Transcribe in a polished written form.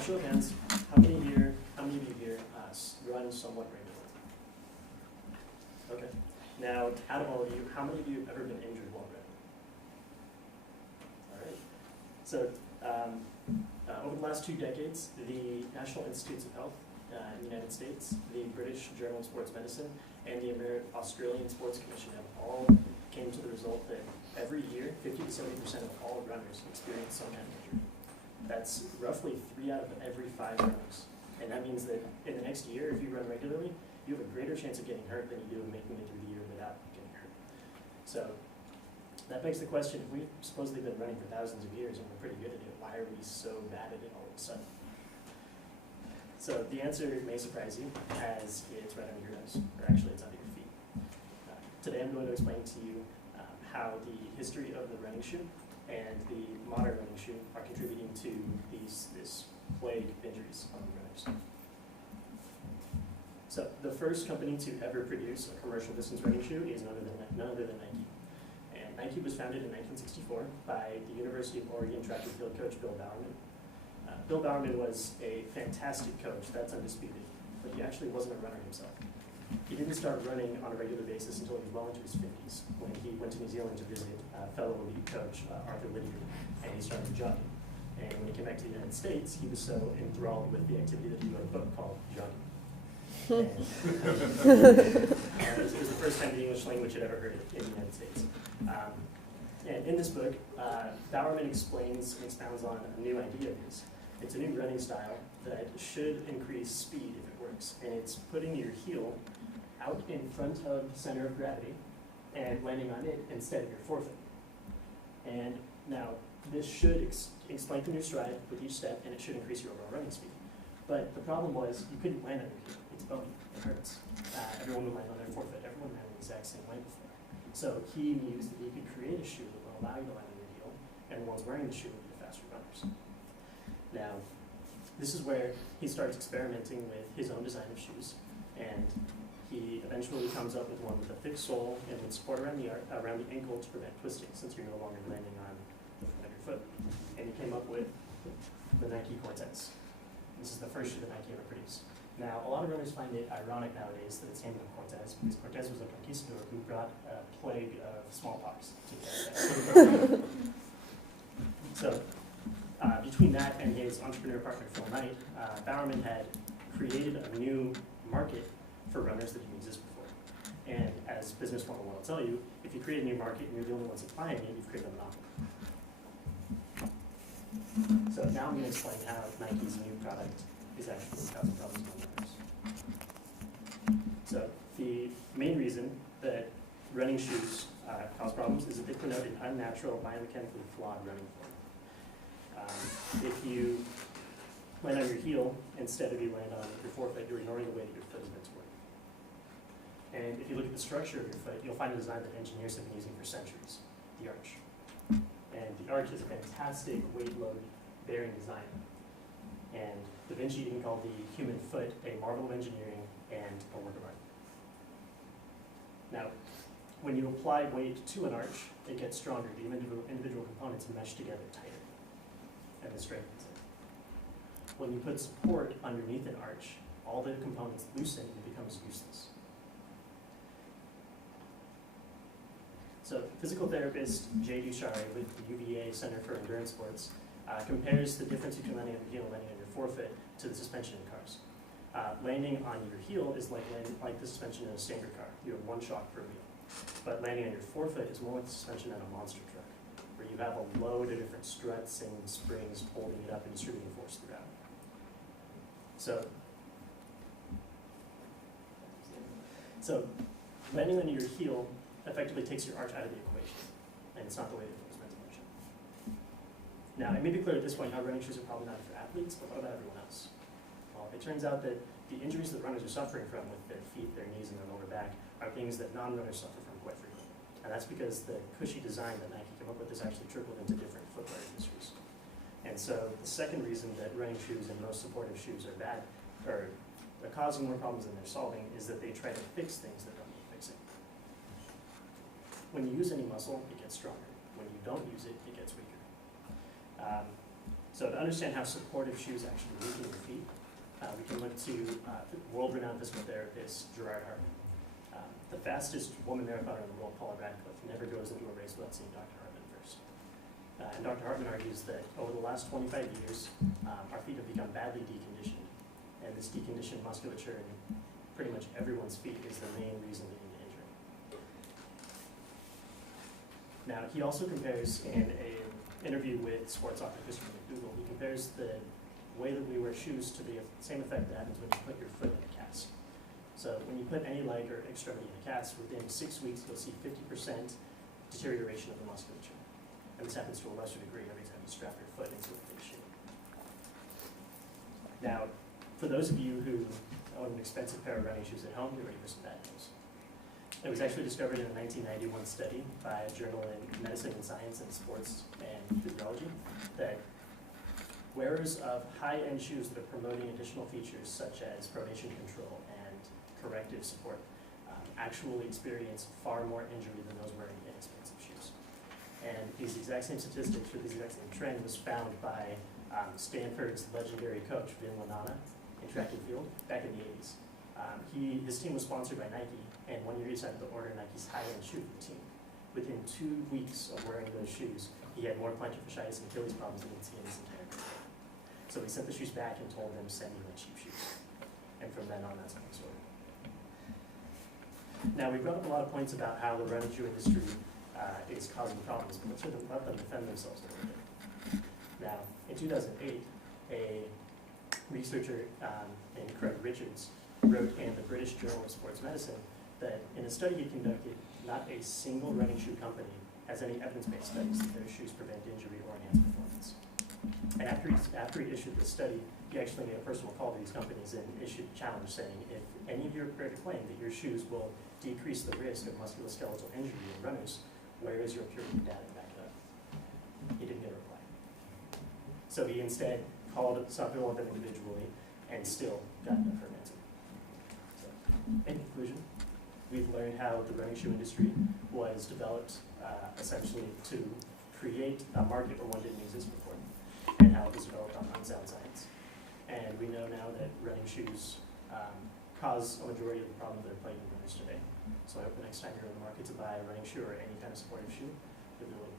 show of hands, how many of you here run somewhat regularly? Okay. Now, out of all of you, how many of you have ever been injured while running? All right. So, over the last 2 decades, the National Institutes of Health in the United States, the British Journal of Sports Medicine, and the Australian Sports Commission have all came to the result that every year, 50 to 70% of all runners experience some kind of injury. That's roughly 3 out of every 5 runners. And that means that in the next year, if you run regularly, you have a greater chance of getting hurt than you do of making it through the year without getting hurt. So that begs the question, if we've supposedly been running for thousands of years and we're pretty good at it, why are we so bad at it all of a sudden? So the answer may surprise you, as it's right under your nose, or actually it's under your feet. Today I'm going to explain to you how the history of the running shoe and the modern running shoe are contributing to this plague of injuries on runners. So the first company to ever produce a commercial distance running shoe is none other than Nike. And Nike was founded in 1964 by the University of Oregon track and field coach Bill Bowerman. Bill Bowerman was a fantastic coach, that's undisputed, but he actually wasn't a runner himself. He didn't start running on a regular basis until he was well into his 50s, when he went to New Zealand to visit fellow elite coach Arthur Lydiard, and he started jogging. And when he came back to the United States, he was so enthralled with the activity that he wrote a book called Jogging. And, it was the first time the English language had ever heard it in the United States. And in this book, Bowerman explains and expounds on a new idea of his. It's a new running style that should increase speed if it works. And it's putting your heel out in front of the center of gravity and landing on it instead of your forefoot. And now, this should lengthen your stride with each step, and it should increase your overall running speed. But the problem was, you couldn't land on your heel. It's bony, it hurts. Everyone would land on their forefoot. Everyone had the exact same way before. So he mused that he could create a shoe that will allow you to land on your heel, and the ones wearing the shoe would be the faster runners. Now, this is where he starts experimenting with his own design of shoes, and he eventually comes up with one with a thick sole and with support around the ankle to prevent twisting, since you're no longer landing on the front of your foot. And he came up with the Nike Cortez. This is the first shoe that Nike ever produced. Now, a lot of runners find it ironic nowadays that it's named Cortez, because Cortez was a conquistador who brought a plague of smallpox to the So, between that and his entrepreneur partner, Phil Knight, Bowerman had created a new market for runners that didn't exist before. And as Business 101 will tell you, if you create a new market and you're the only one supplying it, you've created a monopoly. So now I'm going to explain how Nike's new product is actually causing problems among runners. So the main reason that running shoes cause problems is that they promote an unnatural, biomechanically flawed running form. If you land on your heel instead of you land on your forefoot, you're ignoring the way that your foot is meant to work. And if you look at the structure of your foot, you'll find a design that engineers have been using for centuries, the arch. And the arch is a fantastic weight load bearing design. And Da Vinci even called the human foot a marvel of engineering and a work of art. Now, when you apply weight to an arch, it gets stronger. The individual components mesh together tighter, and it strengthens it. When you put support underneath an arch, all the components loosen and it becomes useless. So physical therapist Jay Duchari with the UVA Center for Endurance Sports compares the difference between landing on your heel and landing on your forefoot to the suspension in cars. Landing on your heel is like the suspension in a standard car. You have one shock per wheel. But landing on your forefoot is more like the suspension in a monster truck, where you have a load of different struts and springs holding it up and distributing force throughout. So landing on your heel effectively takes your arch out of the equation, and it's not the way that it was meant to function. Now, it may be clear at this point how running shoes are probably not for athletes, but what about everyone else? Well, it turns out that the injuries that runners are suffering from with their feet, their knees, and their lower back are things that non-runners suffer from quite frequently. And that's because the cushy design that Nike came up with is actually trickled into different footwear industries. And so the second reason that running shoes and most supportive shoes are bad, or are causing more problems than they're solving, is that they try to fix things that don't need fixing. When you use any muscle, it gets stronger. When you don't use it, it gets weaker. So to understand how supportive shoes actually weaken your feet, we can look to world-renowned physical therapist Gerard Hartman. The fastest woman marathoner in the world, Paula Radcliffe, never goes into a race without seeing Dr. Hartman first. And Dr. Hartman argues that over the last 25 years, our feet have become badly deconditioned. And this deconditioned musculature in pretty much everyone's feet is the main reason leading to injury. Now, he also compares in an interview with sports author Christopher McDougall, he compares the way that we wear shoes to the same effect that happens when you put your foot in a cast. So when you put any leg or extremity in a cast, within 6 weeks you'll see 50% deterioration of the musculature. And this happens to a lesser degree every time you strap your foot into a fake shoe. Now, for those of you who own an expensive pair of running shoes at home, get ready for some bad news. It was actually discovered in a 1991 study by a journal in Medicine and Science and Sports and Physiology that wearers of high-end shoes that are promoting additional features such as pronation control and corrective support actually experience far more injury than those wearing inexpensive shoes. And these exact same statistics for this exact same trend was found by Stanford's legendary coach, Vin Lanana, in track and field back in the 80s. His team was sponsored by Nike, and 1 year he decided to order Nike's high-end shoe for the team. Within 2 weeks of wearing those shoes, he had more plantar fasciitis and Achilles problems than he'd seen in his entire career. So he sent the shoes back and told them, send me my cheap shoes. And from then on, that's how he sorted. Now, we've brought up a lot of points about how the running shoe industry is causing problems, but let's let them defend themselves a little bit. Now, in 2008, a researcher named Craig Richards wrote in the British Journal of Sports Medicine that in a study he conducted, not a single running shoe company has any evidence-based studies that their shoes prevent injury or enhance performance. And after he issued this study, he actually made a personal call to these companies and issued a challenge saying, if any of you are prepared to claim that your shoes will decrease the risk of musculoskeletal injury in runners, where is your purity data to back it up? He didn't get a reply. So he instead called several of them individually and still got no firm answer. So, in conclusion, we've learned how the running shoe industry was developed essentially to create a market where one didn't exist before, and how it was developed on unsound science. And we know now that running shoes cause a majority of the problems that are plaguing runners today. So I hope the next time you're in the market to buy a running shoe or any kind of supportive shoe, you'll be able to